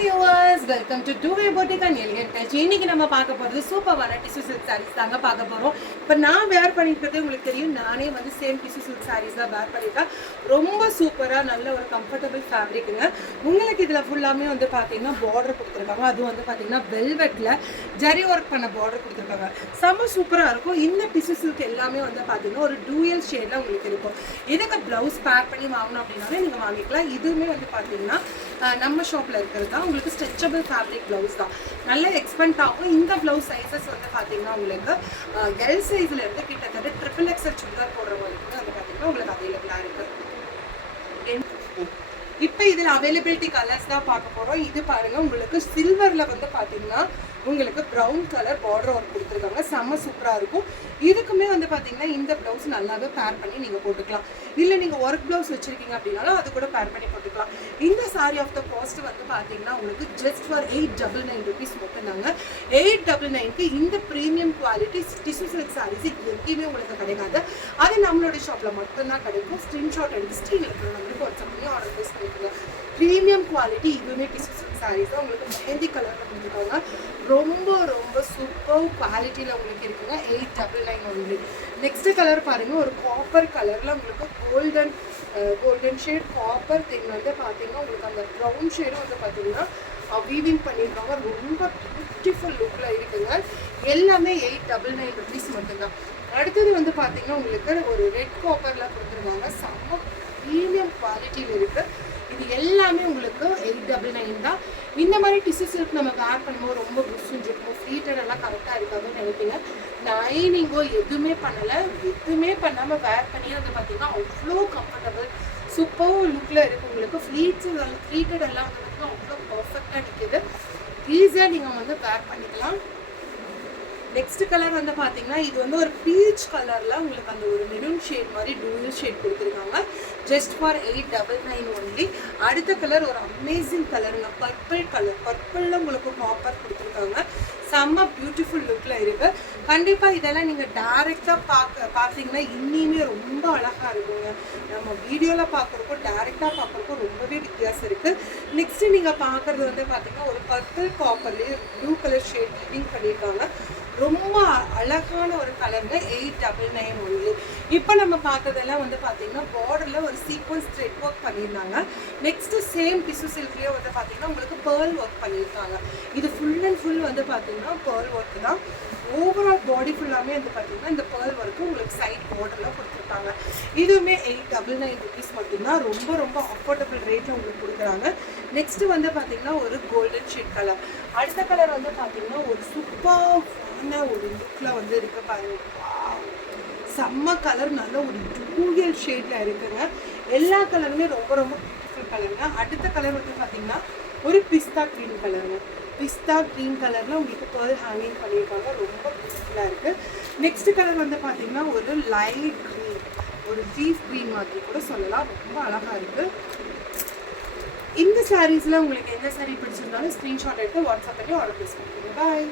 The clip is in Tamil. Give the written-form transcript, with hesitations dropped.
viewers, welcome to Dubai Boutique and Elegant Touch. இன்னைக்கு நம்ம பார்க்க போறது சூப்பரான டிஷ்யூ சில்க் sarees தாங்க பார்க்க போறோம். இப்போ நான் வேர் பண்ணிக்கிறது உங்களுக்கு தெரியும், நானே வந்து சேம் டிஷ்யூ சில்க் sarees தான் வேர் பண்ணிருக்கேன். ரொம்ப சூப்பரா நல்ல ஒரு கம்ஃபர்ட்டபிள் ஃபேப்ரிக்ங்க. உங்களுக்கு இதுல ஃபுல்லாமே வந்து பாத்தீங்கன்னா border கொடுத்திருக்காங்க. அது வந்து பாத்தீங்கன்னா velvetல ஜரி வர்க் பண்ண border கொடுத்திருக்காங்க. செம சூப்பரா இருக்கும். இந்த டிஷ்யூ சில்க் எல்லாமே வந்து பாத்தீங்கன்னா ஒரு டூயல் ஷேட்ல உங்களுக்கு இருக்கும். இதுக்கு ப்ளவுஸ் பேர் பண்ணி வாங்கணும் அப்படினாலே நீங்க வாங்கிக்கலாம். இதுவுமே வந்து பாத்தீங்கன்னா நம்ம ஷாப்ல இருக்கிறது தான். உங்களுக்கு ஸ்ட்ரெச்சபிள் ஃபேப்ரிக் ப்ளவுஸ் தான், நல்ல எக்ஸ்பெண்ட் ஆகும். இந்த ப்ளவுஸ் சைஸஸ் வந்து பார்த்தீங்கன்னா உங்களுக்கு எல் சைஸ்ல இருந்து கிட்டத்தட்ட XXL சுடிதார் போடுறவங்களுக்கு வந்து பார்த்தீங்கன்னா உங்களுக்கு அவைலபிளாக இருக்கு. இப்போ இதில் அவைலபிலிட்டி கலர்ஸ் தான் பார்க்க போகிறோம். இது பாருங்க, உங்களுக்கு சில்வரில் வந்து பார்த்தீங்கன்னா உங்களுக்கு ப்ரௌன் கலர் பார்டர் ஒர்க் கொடுத்துருக்காங்க. செம்ம சூப்பராக இருக்கும். இதுக்குமே வந்து பார்த்தீங்கன்னா இந்த ப்ளவுஸ் நல்லாவே பேர் பண்ணி நீங்கள் போட்டுக்கலாம். இல்லை நீங்கள் ஒர்க் ப்ளவுஸ் வச்சுருக்கீங்க அப்படின்னாலும் அது கூட பேர் பண்ணி போட்டுக்கலாம். இந்த சாரி ஆஃப் த காஸ்ட் வந்து பார்த்தீங்கன்னா உங்களுக்கு ஜஸ்ட் ஃபார் 899 rupees மட்டும்தாங்க. 899க்கு இந்த premium quality tissue silk sarees எங்கேயுமே உங்களுக்கு கிடைக்காது. அது நம்மளோட ஷாப்பில் மட்டும்தான் கிடைக்கும். ஸ்க்ரீன்ஷாட் எடுத்து ஸ்க்ரீனில் இருக்கிற நம்பருக்கு வாட்ஸ்அப் பண்ணி ஆர்டர் ப்ளேஸ் பண்ணிக்கோங்க. ப்ரீமியம் குவாலிட்டி இதுவுமே டிஷ்யூ சில்க் சாரீஸ் தான். உங்களுக்கு மெஹந்தி கலரில் கொடுத்துருக்காங்க. ரொம்ப ரொம்ப சூப்பர் குவாலிட்டியில் உங்களுக்கு இருக்குங்க. 899 ஒன்லி. நெக்ஸ்ட் கலர் பாருங்கள், ஒரு காப்பர் கலரில் உங்களுக்கு கோல்டன் ஷேட் காப்பர் திங் வந்து பார்த்தீங்கன்னா உங்களுக்கு அந்த ப்ரௌன் ஷேடும் வந்து பார்த்தீங்கன்னா வீவிங் பண்ணியிருக்காங்க. ரொம்ப பியூட்டிஃபுல் லுக்கில் இருக்குங்க. எல்லாமே 899 rupees மட்டும்தான். அடுத்தது வந்து பார்த்தீங்கன்னா உங்களுக்கு ஒரு ரெட் காப்பரில் கொடுத்துருக்காங்க. செம்ம ப்ரீமியம் குவாலிட்டியில் இருக்குது. இது எல்லாமே உங்களுக்கு 899 தான். இந்த மாதிரி டிஷ்யூ சில்க் நம்ம வேர் பண்ணும்போது ரொம்ப புஷ்ஷுன்னு இருக்கும், ஃப்ளீட்டட் எல்லாம் கரெக்டாக இருக்காதுன்னு நினைப்பீங்க. லைனிங்கோ எதுவுமே பண்ணலை, எதுவுமே பண்ணாமல் வேர் பண்ணி வந்து பார்த்தீங்கன்னா அவ்வளோ கம்ஃபர்டபுள் சூப்பர் லுக்கில் இருக்குது. உங்களுக்கு ஃப்ளீட்டட் எல்லாம் வந்து பார்த்தீங்கன்னா அவ்வளோ பர்ஃபெக்டாக நிற்கிது. ஈஸியாக நீங்கள் வந்து வேர் பண்ணிக்கலாம். நெக்ஸ்ட் கலர் வந்து பார்த்தீங்கன்னா இது வந்து ஒரு பீச் கலரில் உங்களுக்கு அந்த ஒரு மெரூன் ஷேட் மாதிரி டூயல் ஷேட் கொடுத்துருக்காங்க. Just for 899 only. அடுத்த கலர் ஒரு அமேசிங் கலருங்க, பர்பிள் கலர். பர்பிளில் உங்களுக்கு காப்பர் கொடுத்துருக்காங்க. செம்ம பியூட்டிஃபுல் லுக்கில் இருக்குது. கண்டிப்பாக இதெல்லாம் நீங்கள் டேரெக்டாக பார்த்தீங்கன்னா இன்னியுமே ரொம்ப அழகாக இருக்குங்க. நம்ம வீடியோவில் பார்க்குறக்கும் டேரெக்டாக பார்க்குறக்கும் ரொம்பவே வித்தியாசம் இருக்குது. நெக்ஸ்ட்டு நீங்கள் பார்க்குறது வந்து பார்த்தீங்கன்னா ஒரு பர்பிள் காப்பர்லேயே ப்ளூ கலர் ஷேட் வீவிங் பண்ணியிருக்காங்க. ரொம்ப அழகான ஒரு கலருங்க. 899 ஒன்லி. இப்போ நம்ம பார்த்ததெல்லாம் வந்து பார்த்தீங்கன்னா பார்டரில் ஒரு சீக்வன்ஸ் த்ரெட் ஒர்க் பண்ணியிருந்தாங்க. நெக்ஸ்ட்டு சேம் டிஷ்யூ சில்க்லேயே வந்து பார்த்தீங்கன்னா உங்களுக்கு பேர்ல் ஒர்க் பண்ணியிருக்காங்க. இது ஃபுல் அண்ட் ஃபுல் வந்து பார்த்தீங்கன்னா பேர்ல் ஒர்க் தான். ஓவரால் பாடி ஃபுல்லாமே வந்து பார்த்தீங்கன்னா இந்த பேர்ல் ஒர்க்கு உங்களுக்கு சைட் பார்டரில் கொடுத்துருக்காங்க. இதுவுமே 899 rupees மட்டும்தான். ரொம்ப ரொம்ப அஃபோர்டபுள் ரேட்டில் உங்களுக்கு கொடுக்குறாங்க. நெக்ஸ்ட்டு வந்து பார்த்தீங்கன்னா ஒரு கோல்டன் ஷேட் கலர். அடுத்த கலர் வந்து பார்த்தீங்கன்னா ஒரு சூப்பரான ஒரு லுக்கில் வந்து இருக்க பாருங்க. செம்ம கலர், நல்ல ஒரு டூயல் ஷேடில் இருக்குங்க. எல்லா கலருமே ரொம்ப ரொம்ப பியூட்டிஃபுல் கலருங்க. அடுத்த கலர் வந்து பார்த்தீங்கன்னா ஒரு பிஸ்தா க்ரீன் கலருங்க. பிஸ்தா க்ரீன் கலரில் உங்களுக்கு பேர்ல் ஹேங்கிங் பண்ணியிருக்காங்க. ரொம்ப பியூட்டிஃபுல்லாக இருக்குது. நெக்ஸ்ட் கலர் வந்து பார்த்தீங்கன்னா ஒரு லைட் க்ரீன், ஒரு லீஃப் க்ரீன் மாதிரி கூட சொல்லலாம். ரொம்ப அழகாக இருக்குது. இந்த சாரீஸில் உங்களுக்கு எந்த சாரீ பிடிச்சிருந்தாலும் ஸ்க்ரீன்ஷாட் எடுத்து வாட்ஸ்அப் பண்ணி ஆர்டர் ப்ளேஸ் பண்ணிக்கோங்க. பாய்.